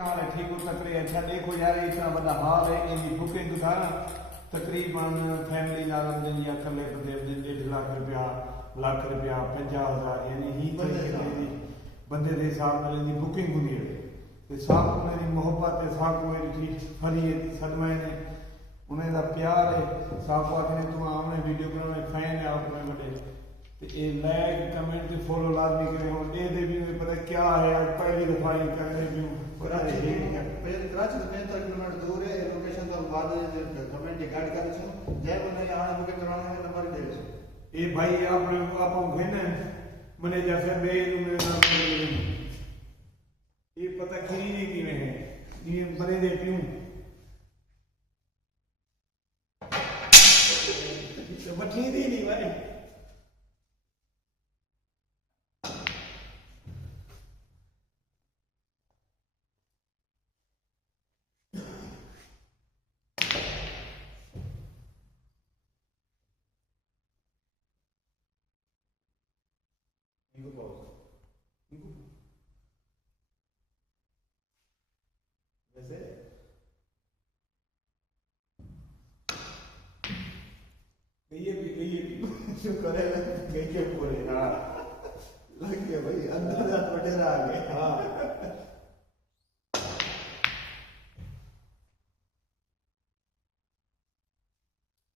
क्या हाल है? ठीक हो? तकरीबन अच्छा देखो यार, इतना बड़ा हाल है, इनकी बुकिंग था तकरीबन फैमिली नाल या कले बंदे 1.5 लाख रुपया 50,000 यानी ही बंदे के हिसाब नाल इनकी बुकिंग होंदी है ते साहब मेरी मोहब्बत है, साहब को मेरी फरी है, सदमा ने उन्हें दा प्यार है, साहब को आखने तू आमने वीडियो बनाने फैन है अपने बड़े ते ये लाइक कमेंट ते फॉलो लाजमी करे हो दे भी पता क्या है आज पहली दफा ही करने भी कराची से 35 किलोमीटर दूर है लोकेशन तो बाद कमेंट गाइड कर छो जय बने आने बुकिंग कराने में नंबर दे छो ए भाई आपने आपो घेने मने जैसे बे मेरे नाम ये पता खरीदी की है ये बने दे क्यों तो बठी दी नहीं भाई इनको पाओ इनको वैसे गई भी जो करेगा गई के पूरे हाँ लग गया भाई अंदर जा बटेरा आ गए हाँ